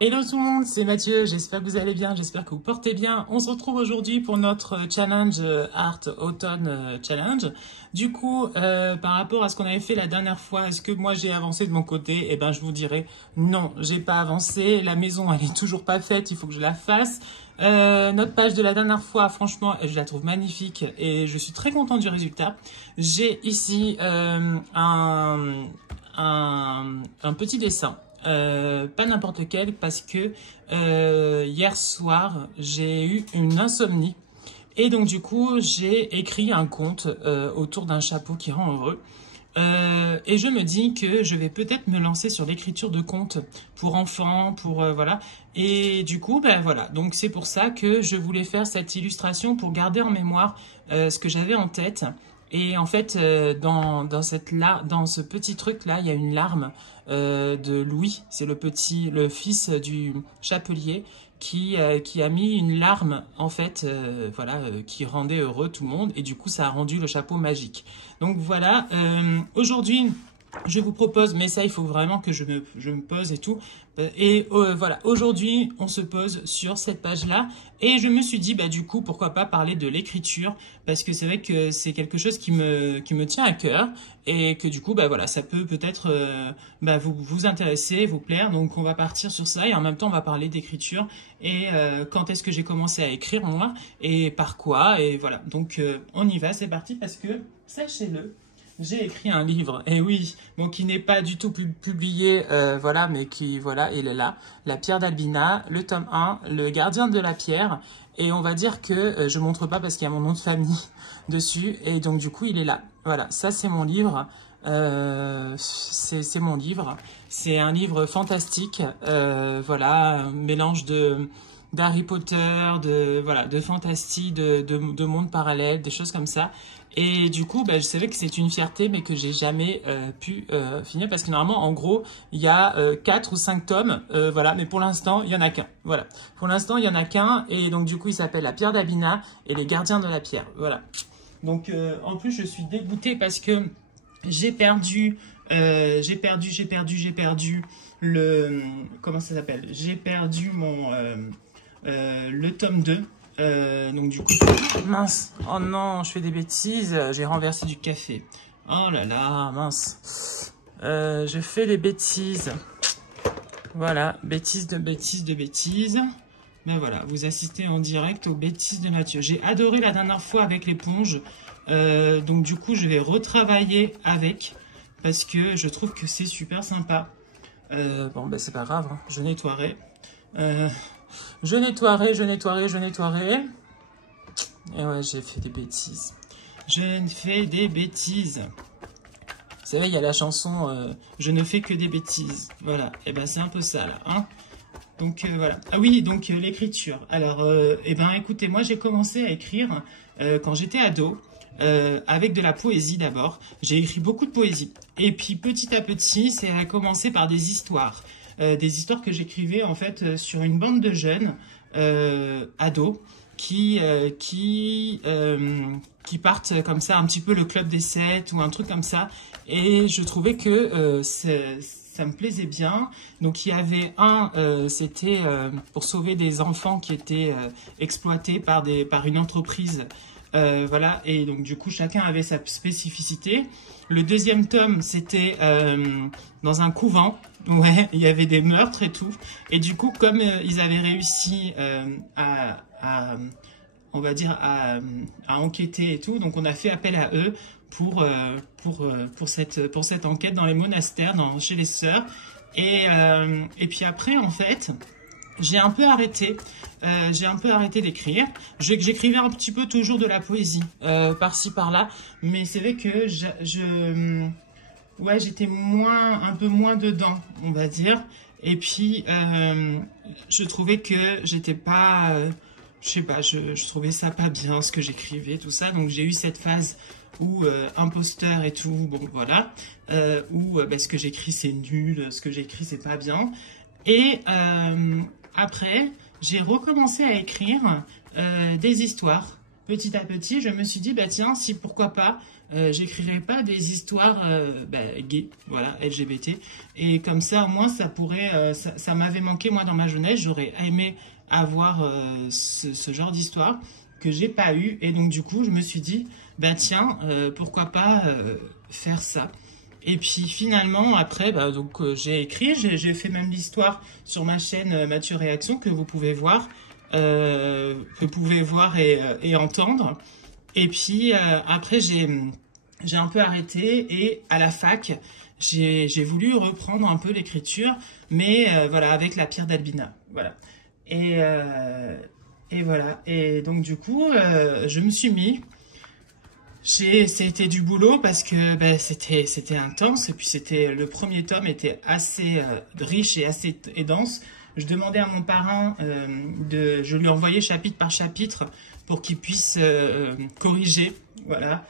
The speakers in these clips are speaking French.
Hello tout le monde, c'est Mathieu, j'espère que vous allez bien, j'espère que vous portez bien. On se retrouve aujourd'hui pour notre challenge Art Automne Challenge. Du coup, par rapport à ce qu'on avait fait la dernière fois, est-ce que moi j'ai avancé de mon côté? Eh ben je vous dirais non, j'ai pas avancé, la maison elle est toujours pas faite, il faut que je la fasse. Notre page de la dernière fois, franchement, je la trouve magnifique et je suis très content du résultat. J'ai ici un petit dessin. Pas n'importe lequel parce que hier soir j'ai eu une insomnie et donc du coup j'ai écrit un conte autour d'un chapeau qui rend heureux. Et je me dis que je vais peut-être me lancer sur l'écriture de contes pour enfants, pour voilà. Et du coup, ben voilà. Donc c'est pour ça que je voulais faire cette illustration pour garder en mémoire ce que j'avais en tête. Et en fait, dans ce petit truc là, il y a une larme de Louis. C'est le fils du chapelier qui a mis une larme en fait, voilà, qui rendait heureux tout le monde. Et du coup, ça a rendu le chapeau magique. Donc voilà. Aujourd'hui, je vous propose, mais ça, il faut vraiment que je me pose et tout. Et voilà, aujourd'hui, on se pose sur cette page-là. Et je me suis dit, bah du coup, pourquoi pas parler de l'écriture, parce que c'est vrai que c'est quelque chose qui me tient à cœur et que du coup, bah voilà, ça peut peut-être vous intéresser, vous plaire. Donc, on va partir sur ça et en même temps, on va parler d'écriture et quand est-ce que j'ai commencé à écrire moi et par quoi et voilà. Donc, on y va, c'est parti parce que sachez-le. J'ai écrit un livre, et oui, bon, qui n'est pas du tout publié, voilà, mais qui, voilà, il est là. La pierre d'Albina, le tome 1, le gardien de la pierre. Et on va dire que je montre pas parce qu'il y a mon nom de famille dessus. Et donc, du coup, il est là. Voilà, ça, c'est mon livre. C'est mon livre. C'est un livre fantastique. Voilà, un mélange d'Harry Potter, voilà, de fantasy, de monde parallèle, des choses comme ça. Et du coup, je savais que c'est une fierté, mais que j'ai jamais pu finir parce que normalement, en gros, il y a 4 ou 5 tomes, voilà. Mais pour l'instant, il y en a qu'un, voilà. Pour l'instant, il y en a qu'un, et donc du coup, il s'appelle La Pierre d'Abina et les Gardiens de la Pierre, voilà. Donc, en plus, je suis dégoûtée parce que j'ai perdu le, comment ça s'appelle? J'ai perdu le tome 2. Donc du coup, mince, oh non, je fais des bêtises, j'ai renversé du café. Oh là là, mince. Je fais des bêtises. Voilà, bêtises de bêtises de bêtises. Mais voilà, vous assistez en direct aux bêtises de Mathieu. J'ai adoré la dernière fois avec l'éponge. Donc du coup, je vais retravailler avec. Parce que je trouve que c'est super sympa. Bon, c'est pas grave, hein, je nettoierai. Je nettoierai. Et ouais, j'ai fait des bêtises. Je fais des bêtises. Vous savez, il y a la chanson Je ne fais que des bêtises. Voilà, et ben c'est un peu ça là. Hein, donc voilà. Ah oui, donc l'écriture. Alors, écoutez, moi j'ai commencé à écrire quand j'étais ado. Avec de la poésie d'abord. J'ai écrit beaucoup de poésie. Et puis petit à petit, ça a commencé par des histoires. Des histoires que j'écrivais en fait sur une bande de jeunes ados qui partent comme ça, un petit peu le club des 7 ou un truc comme ça. Et je trouvais que ça me plaisait bien. Donc il y avait c'était pour sauver des enfants qui étaient exploités par une entreprise. Voilà, et donc du coup chacun avait sa spécificité. Le deuxième tome c'était dans un couvent, ouais, il y avait des meurtres et tout, et du coup comme ils avaient réussi on va dire à enquêter et tout, donc on a fait appel à eux pour cette enquête dans les monastères, chez les sœurs, et puis après en fait j'ai un peu arrêté d'écrire. J'écrivais un petit peu toujours de la poésie, par-ci par-là, mais c'est vrai que ouais, j'étais un peu moins dedans, on va dire. Et puis, je trouvais que j'étais pas, je sais pas, je trouvais ça pas bien ce que j'écrivais, tout ça. Donc j'ai eu cette phase où imposteur et tout, bon voilà, où ce que j'écris c'est nul, ce que j'écris c'est pas bien. Et après, j'ai recommencé à écrire des histoires. petit à petit, je me suis dit, bah tiens, si pourquoi pas, j'écrirais pas des histoires gays, voilà, LGBT. Et comme ça, au moins, ça pourrait, ça m'avait manqué, moi, dans ma jeunesse. J'aurais aimé avoir ce genre d'histoire que j'ai pas eu. Et donc, du coup, je me suis dit, bah tiens, pourquoi pas faire ça. Et puis finalement, après, donc j'ai écrit, j'ai fait même l'histoire sur ma chaîne Mathieu Réaction que vous pouvez voir, et entendre. Et puis après, j'ai un peu arrêté et à la fac, j'ai voulu reprendre un peu l'écriture, mais voilà, avec la pierre d'Albina, voilà. Et voilà. Et donc du coup, je me suis mis. C'était du boulot parce que c'était intense et puis le premier tome était assez riche et assez dense. Je demandais à mon parrain je lui envoyais chapitre par chapitre pour qu'il puisse corriger, voilà.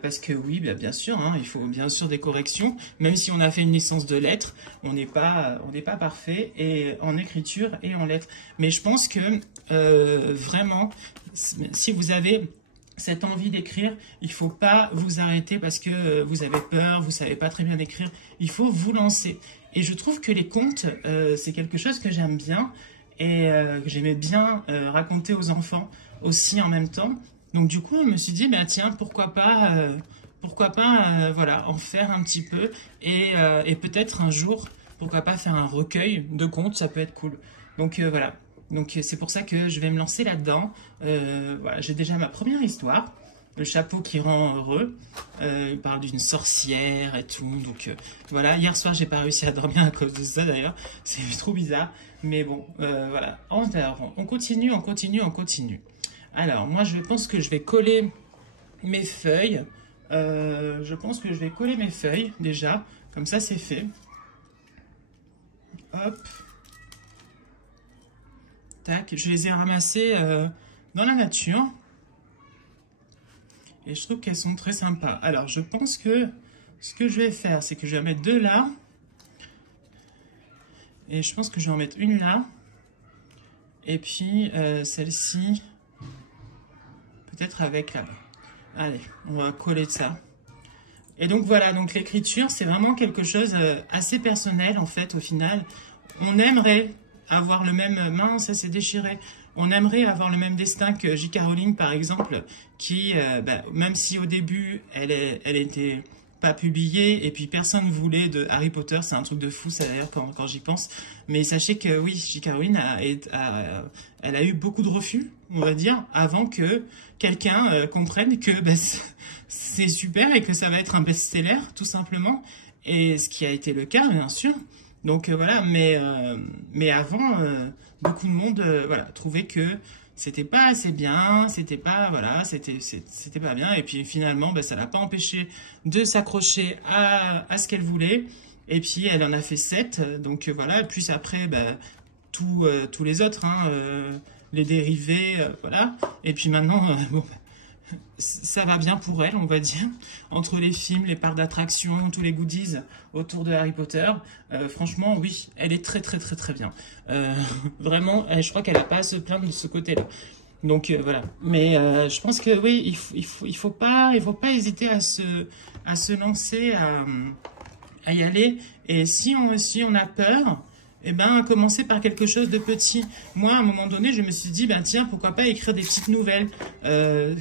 Parce que oui, bien sûr, hein, il faut bien sûr des corrections. Même si on a fait une licence de lettres, on n'est pas parfait et en écriture et en lettres. Mais je pense que vraiment, si vous avez cette envie d'écrire, il faut pas vous arrêter parce que vous avez peur, vous savez pas très bien écrire. Il faut vous lancer. Et je trouve que les contes, c'est quelque chose que j'aime bien et que j'aimais bien raconter aux enfants aussi en même temps. Donc du coup, je me suis dit, tiens, pourquoi pas voilà, en faire un petit peu et peut-être un jour, pourquoi pas faire un recueil de contes, ça peut être cool. Donc voilà. Donc c'est pour ça que je vais me lancer là-dedans. Voilà, j'ai déjà ma première histoire, le chapeau qui rend heureux. Il parle d'une sorcière et tout. Donc voilà, hier soir j'ai pas réussi à dormir à cause de ça d'ailleurs. C'est trop bizarre. Mais bon, voilà. On continue. Alors moi je pense que je vais coller mes feuilles. Je pense que je vais coller mes feuilles déjà. Comme ça c'est fait. Hop. Tac, je les ai ramassées dans la nature. Et je trouve qu'elles sont très sympas. Alors, je pense que ce que je vais faire, c'est que je vais en mettre deux là. Et je pense que je vais en mettre une là. Et puis, celle-ci, peut-être avec là. Allez, on va coller ça. Et donc, voilà. Donc, l'écriture, c'est vraiment quelque chose assez personnel, en fait, au final. On aimerait avoir le même... Mince, ça s'est déchiré. On aimerait avoir le même destin que J.K. Rowling, par exemple, qui, même si au début, elle était pas publiée, et puis personne ne voulait de Harry Potter, c'est un truc de fou, ça d'ailleurs, quand j'y pense. Mais sachez que, oui, J.K. Rowling, elle a eu beaucoup de refus, on va dire, avant que quelqu'un comprenne que c'est super et que ça va être un best-seller, tout simplement. Et ce qui a été le cas, bien sûr. Donc voilà, mais avant, beaucoup de monde voilà, trouvait que c'était pas assez bien, c'était pas pas bien. Et puis finalement, ça l'a pas empêché de s'accrocher à ce qu'elle voulait. Et puis elle en a fait 7, donc voilà. Et puis après, tous les autres, hein, les dérivés, voilà. Et puis maintenant, ça va bien pour elle, on va dire, entre les films, les parcs d'attractions, tous les goodies autour de Harry Potter. Franchement, oui, elle est très très très très bien. Vraiment, je crois qu'elle n'a pas à se plaindre de ce côté-là. Donc voilà. Mais je pense que oui, il faut pas hésiter à se lancer, à y aller. Et si on a peur, commencer par quelque chose de petit. Moi, à un moment donné, je me suis dit, tiens, pourquoi pas écrire des petites nouvelles,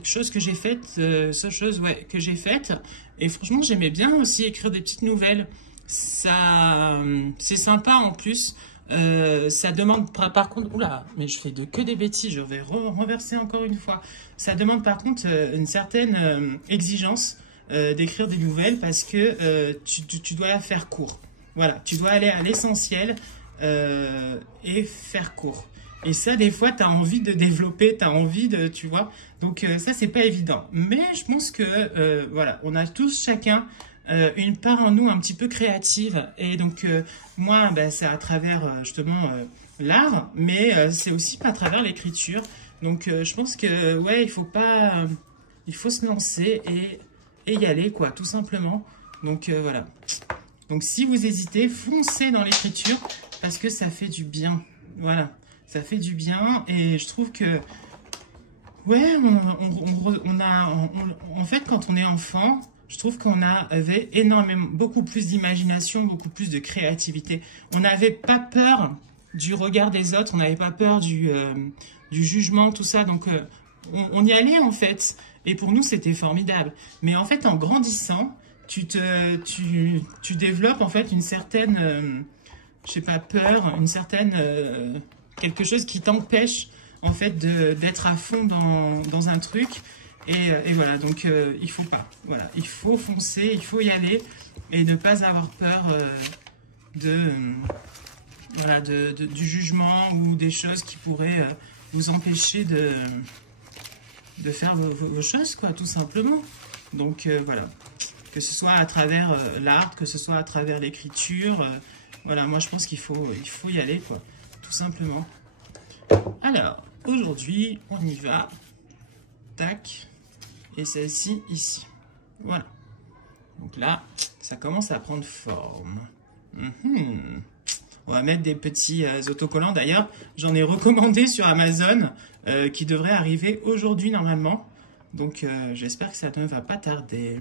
choses que j'ai faites, que j'ai faites. Et franchement, j'aimais bien aussi écrire des petites nouvelles. Ça, c'est sympa en plus. Ça demande, par contre, oula, mais je fais que des bêtises, je vais renverser encore une fois. Ça demande par contre une certaine exigence d'écrire des nouvelles parce que tu dois faire court. Voilà, tu dois aller à l'essentiel. Et faire court. Et ça, des fois, tu as envie de développer, tu as envie de, tu vois. Donc, ça, c'est pas évident. Mais je pense que, voilà, on a tous chacun une part en nous un petit peu créative. Et donc, moi, c'est à travers, justement, l'art, mais c'est aussi à travers l'écriture. Donc, je pense que, ouais, il faut se lancer et y aller, quoi, tout simplement. Donc, voilà. Donc, si vous hésitez, foncez dans l'écriture parce que ça fait du bien. Voilà, ça fait du bien et je trouve que Ouais, en fait, quand on est enfant, je trouve qu'on avait énormément, beaucoup plus d'imagination, beaucoup plus de créativité. On n'avait pas peur du regard des autres, on n'avait pas peur du jugement, tout ça. Donc, on y allait en fait. Et pour nous, c'était formidable. Mais en fait, en grandissant, tu développes en fait une certaine, je sais pas, peur, une certaine, quelque chose qui t'empêche en fait d'être à fond dans un truc. Et voilà, donc il faut pas. Voilà, il faut foncer, il faut y aller et ne pas avoir peur voilà, du jugement ou des choses qui pourraient vous empêcher de faire vos choses, quoi, tout simplement. Donc voilà, que ce soit à travers l'art, que ce soit à travers l'écriture, voilà, moi je pense qu'il faut y aller, quoi, tout simplement. Alors, aujourd'hui, on y va. Tac. Et celle-ci, ici. Voilà. Donc là, ça commence à prendre forme. On va mettre des petits autocollants. D'ailleurs, j'en ai recommandé sur Amazon qui devrait arriver aujourd'hui normalement. Donc, j'espère que ça ne va pas tarder.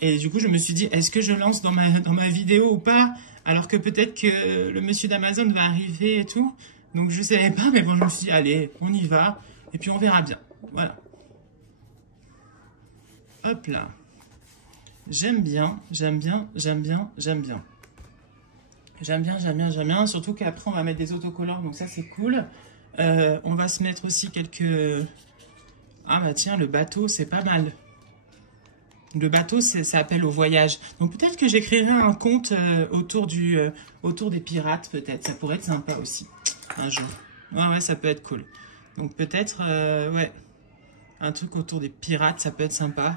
Et du coup, je me suis dit, est-ce que je lance dans ma vidéo ou pas? Alors que peut-être que le monsieur d'Amazon va arriver et tout. Donc, je ne savais pas, mais bon, je me suis dit, allez, on y va. Et puis, on verra bien. Voilà. Hop là. J'aime bien, j'aime bien, j'aime bien, j'aime bien. J'aime bien, j'aime bien, j'aime bien. Surtout qu'après, on va mettre des autocollants, donc ça, c'est cool. On va se mettre aussi quelques... Ah bah tiens, le bateau, c'est pas mal. Le bateau, ça appelle au voyage. Donc peut-être que j'écrirai un conte autour des pirates, peut-être. Ça pourrait être sympa aussi, un jour. Ouais, ça peut être cool. Donc peut-être, ouais, un truc autour des pirates, ça peut être sympa.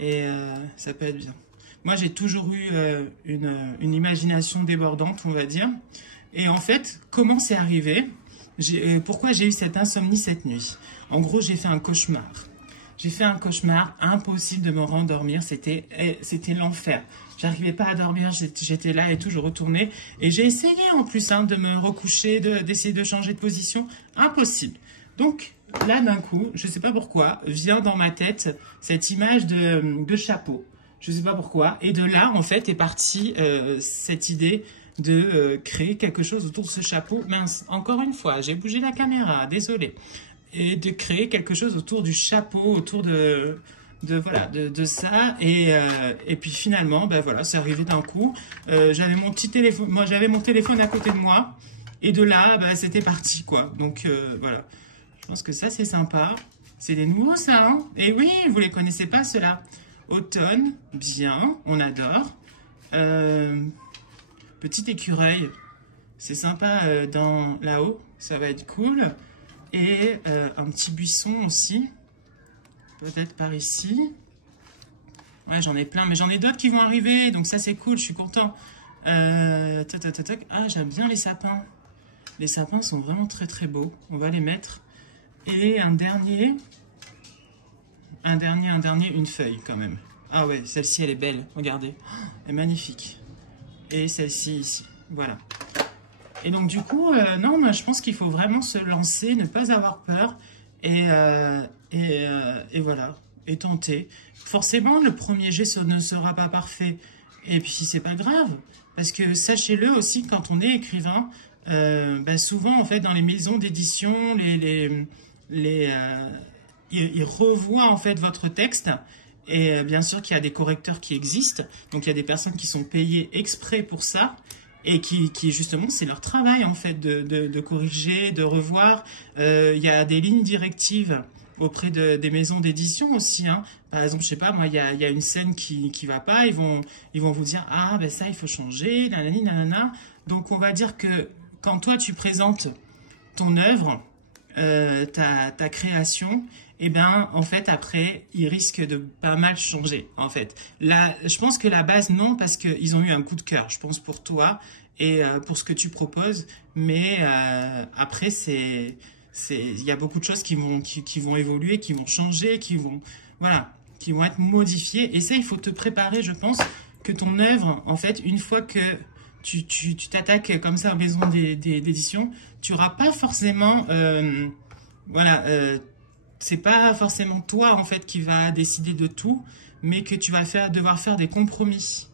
Et ça peut être bien. Moi, j'ai toujours eu une imagination débordante, on va dire. Et en fait, comment c'est arrivé? Pourquoi j'ai eu cette insomnie cette nuit? En gros, j'ai fait un cauchemar. J'ai fait un cauchemar, impossible de me rendormir, c'était l'enfer. J'arrivais pas à dormir, j'étais là et tout, je retournais. Et j'ai essayé en plus de me recoucher, d'essayer de changer de position, impossible. Donc là, d'un coup, je sais pas pourquoi, vient dans ma tête cette image de chapeau. Je sais pas pourquoi. Et de là, en fait, est partie cette idée de créer quelque chose autour de ce chapeau. Mince, encore une fois, j'ai bougé la caméra, désolé. Et de créer quelque chose autour du chapeau, autour de ça. Et puis finalement, ben voilà, c'est arrivé d'un coup. J'avais mon petit téléphone, moi j'avais mon téléphone à côté de moi. Et de là, ben, c'était parti, quoi. Donc voilà. Je pense que ça, c'est sympa. C'est des nouveaux, ça, hein? Et oui, vous les connaissez pas, ceux-là. Automne, bien, on adore. Petit écureuil, c'est sympa dans là-haut, ça va être cool. Et un petit buisson aussi, peut-être par ici. Ouais, j'en ai plein, mais j'en ai d'autres qui vont arriver, donc ça c'est cool, je suis content. Ah, j'aime bien les sapins. Les sapins sont vraiment très très beaux, on va les mettre. Et un dernier, une feuille quand même. Ah ouais, celle-ci elle est belle, regardez, elle est magnifique. Et celle-ci ici, voilà. Et donc du coup, non, moi, je pense qu'il faut vraiment se lancer, ne pas avoir peur et voilà, et tenter. Forcément, le premier jet ne sera pas parfait. Et puis c'est pas grave, parce que sachez-le aussi, quand on est écrivain, souvent en fait dans les maisons d'édition, ils revoient en fait votre texte. Et bien sûr qu'il y a des correcteurs qui existent, donc il y a des personnes qui sont payées exprès pour ça, et qui justement, c'est leur travail en fait de corriger, de revoir. Il y a des lignes directives auprès des maisons d'édition aussi, hein. Par exemple, je sais pas, moi, il y a une scène qui va pas, ils vont vous dire, ah ben ça il faut changer, nanani, nanana. Donc on va dire que quand toi tu présentes ton œuvre, ta création, et bien en fait après il risque de pas mal changer en fait. Là, je pense que la base non, parce qu'ils ont eu un coup de cœur, je pense, pour toi et pour ce que tu proposes, mais après il y a beaucoup de choses qui vont évoluer, qui vont changer, qui vont être modifiées, et ça il faut te préparer. Je pense que ton œuvre, en fait, une fois que tu t'attaques comme ça aux maisons d'édition, tu n'auras pas forcément c'est pas forcément toi en fait qui va décider de tout, mais que tu vas devoir faire des compromis.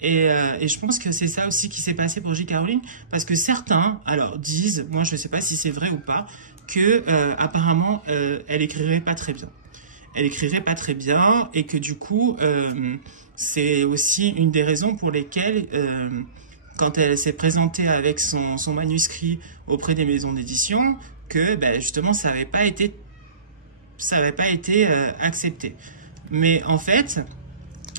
Et je pense que c'est ça aussi qui s'est passé pour J.K. Rowling, parce que certains, alors disent, moi je sais pas si c'est vrai ou pas, que apparemment elle écrirait pas très bien. Elle écrirait pas très bien et que du coup c'est aussi une des raisons pour lesquelles quand elle s'est présentée avec son manuscrit auprès des maisons d'édition, que ben, justement ça n'avait pas été accepté. Mais en fait,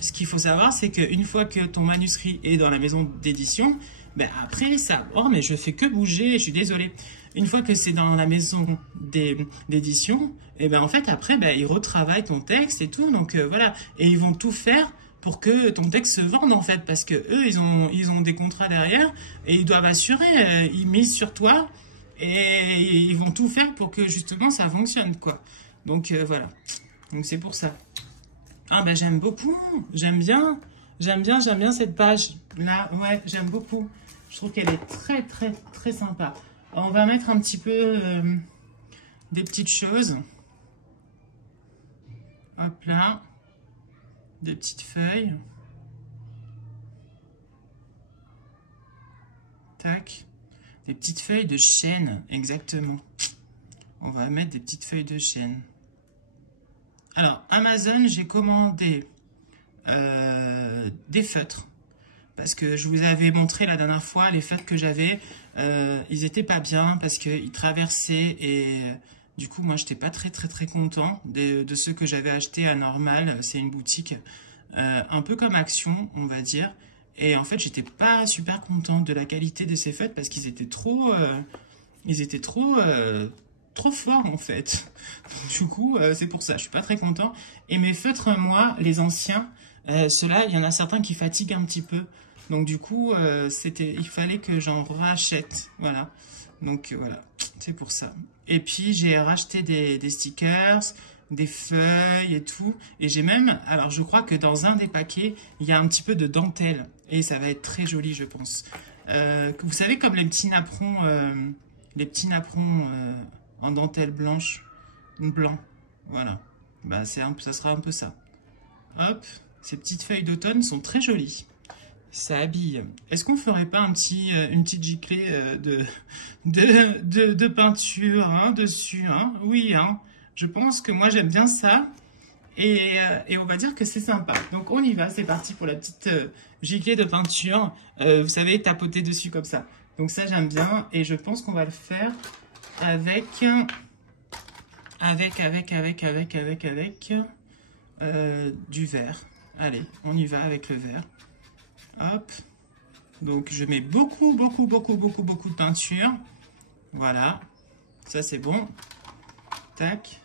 ce qu'il faut savoir, c'est qu'une fois que ton manuscrit est dans la maison d'édition, ben après ça, oh mais je fais que bouger, je suis désolée. Une fois que c'est dans la maison d'édition, et ben en fait après ben, ils retravaillent ton texte et tout, donc voilà, et ils vont tout faire pour que ton texte se vende en fait, parce que eux ils ont des contrats derrière et ils doivent assurer, ils misent sur toi et ils vont tout faire pour que justement ça fonctionne quoi. Donc voilà, donc c'est pour ça. Ah ben j'aime beaucoup, j'aime bien cette page là, ouais j'aime beaucoup. Je trouve qu'elle est très très très sympa. Alors, on va mettre un petit peu des petites choses. Hop là, des petites feuilles. Tac, des petites feuilles de chêne, exactement. On va mettre des petites feuilles de chêne. Alors, Amazon, j'ai commandé des feutres. Parce que je vous avais montré la dernière fois, les feutres que j'avais, ils étaient pas bien parce qu'ils traversaient et du coup, moi, j'étais pas très content de ceux que j'avais achetés à Normal. C'est une boutique un peu comme Action, on va dire. Et en fait, j'étais pas super contente de la qualité de ces feutres parce qu'ils étaient trop forts en fait. Du coup, c'est pour ça, je suis pas très content. Et mes feutres, moi, les anciens, ceux-là, il y en a certains qui fatiguent un petit peu. Donc du coup, il fallait que j'en rachète, voilà. Donc voilà, c'est pour ça. Et puis j'ai racheté des stickers, des feuilles et tout. Et j'ai même, alors je crois que dans un des paquets, il y a un petit peu de dentelle. Et ça va être très joli, je pense. Vous savez, comme les petits napperons en dentelle blanche, blanc, voilà. Bah, ça sera un peu ça. Hop, ces petites feuilles d'automne sont très jolies. Ça habille. Est-ce qu'on ferait pas une petite giclée de peinture hein, dessus hein? Oui, hein. Je pense que moi j'aime bien ça. Et on va dire que c'est sympa. Donc on y va, c'est parti pour la petite giclée de peinture. Vous savez, tapoter dessus comme ça. Donc ça j'aime bien. Et je pense qu'on va le faire avec du vert. Allez, on y va avec le vert. Hop. Donc je mets beaucoup de peinture. Voilà. Ça c'est bon. Tac.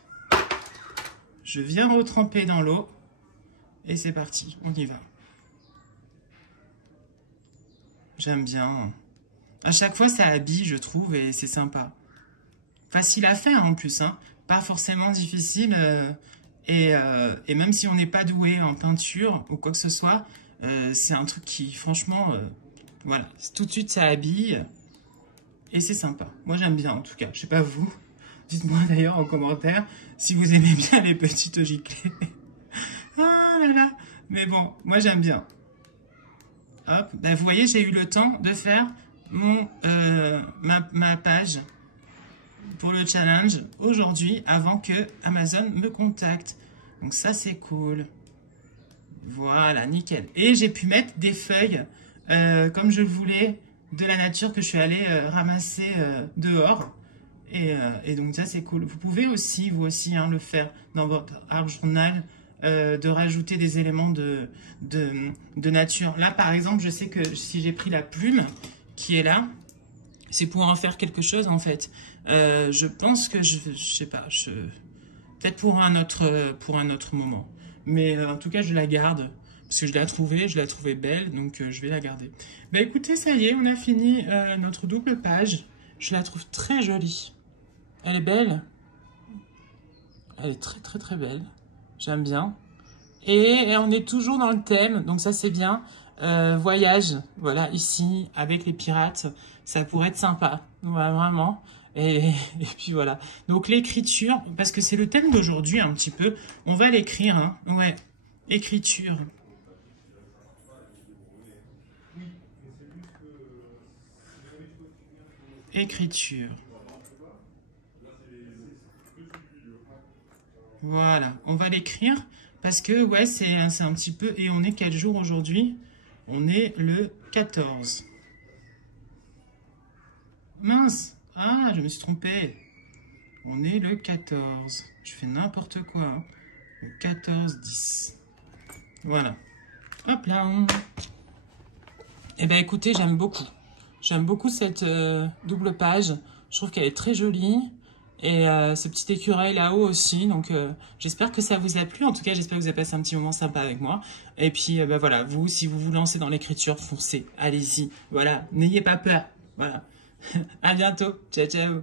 Je viens retremper dans l'eau. Et c'est parti. On y va. J'aime bien. À chaque fois ça habille, je trouve, et c'est sympa. Facile à faire en plus, hein. Pas forcément difficile. Et même si on n'est pas doué en peinture ou quoi que ce soit, c'est un truc qui, franchement, voilà, tout de suite ça habille et c'est sympa. Moi j'aime bien en tout cas, je sais pas vous. Dites-moi d'ailleurs en commentaire si vous aimez bien les petites giclées. Ah là là, mais bon, moi j'aime bien. Hop, ben, vous voyez, j'ai eu le temps de faire ma page pour le challenge aujourd'hui avant que Amazon me contacte. Donc ça c'est cool. Voilà, nickel. Et j'ai pu mettre des feuilles comme je le voulais de la nature que je suis allée ramasser dehors. Et donc ça c'est cool. Vous pouvez aussi, vous aussi, hein, le faire dans votre art journal, de rajouter des éléments de nature. Là par exemple, je sais que si j'ai pris la plume qui est là, c'est pour en faire quelque chose en fait. Je pense que je sais pas, peut-être pour un autre moment. Mais en tout cas, je la garde parce que je l'ai trouvée belle, donc je vais la garder. Bah écoutez, ça y est, on a fini notre double page. Je la trouve très jolie. Elle est belle. Elle est très belle. J'aime bien. Et on est toujours dans le thème, donc ça c'est bien. Voyage, voilà, ici, avec les pirates, ça pourrait être sympa. Ouais, vraiment. Et puis voilà. Donc l'écriture, parce que c'est le thème d'aujourd'hui un petit peu, on va l'écrire, hein. Ouais, écriture. Écriture. Voilà, on va l'écrire parce que, ouais, c'est un petit peu... Et on est quel jour aujourd'hui? On est le 14. Mince! Ah, je me suis trompé. On est le 14. Je fais n'importe quoi, hein. Le 14-10. Voilà. Hop là. Eh bien, écoutez, j'aime beaucoup. J'aime beaucoup cette double page. Je trouve qu'elle est très jolie. Et ce petit écureuil là-haut aussi. Donc, j'espère que ça vous a plu. En tout cas, j'espère que vous avez passé un petit moment sympa avec moi. Et puis, bah, voilà, vous, si vous vous lancez dans l'écriture, foncez. Allez-y. Voilà, n'ayez pas peur. Voilà. À bientôt. Ciao, ciao.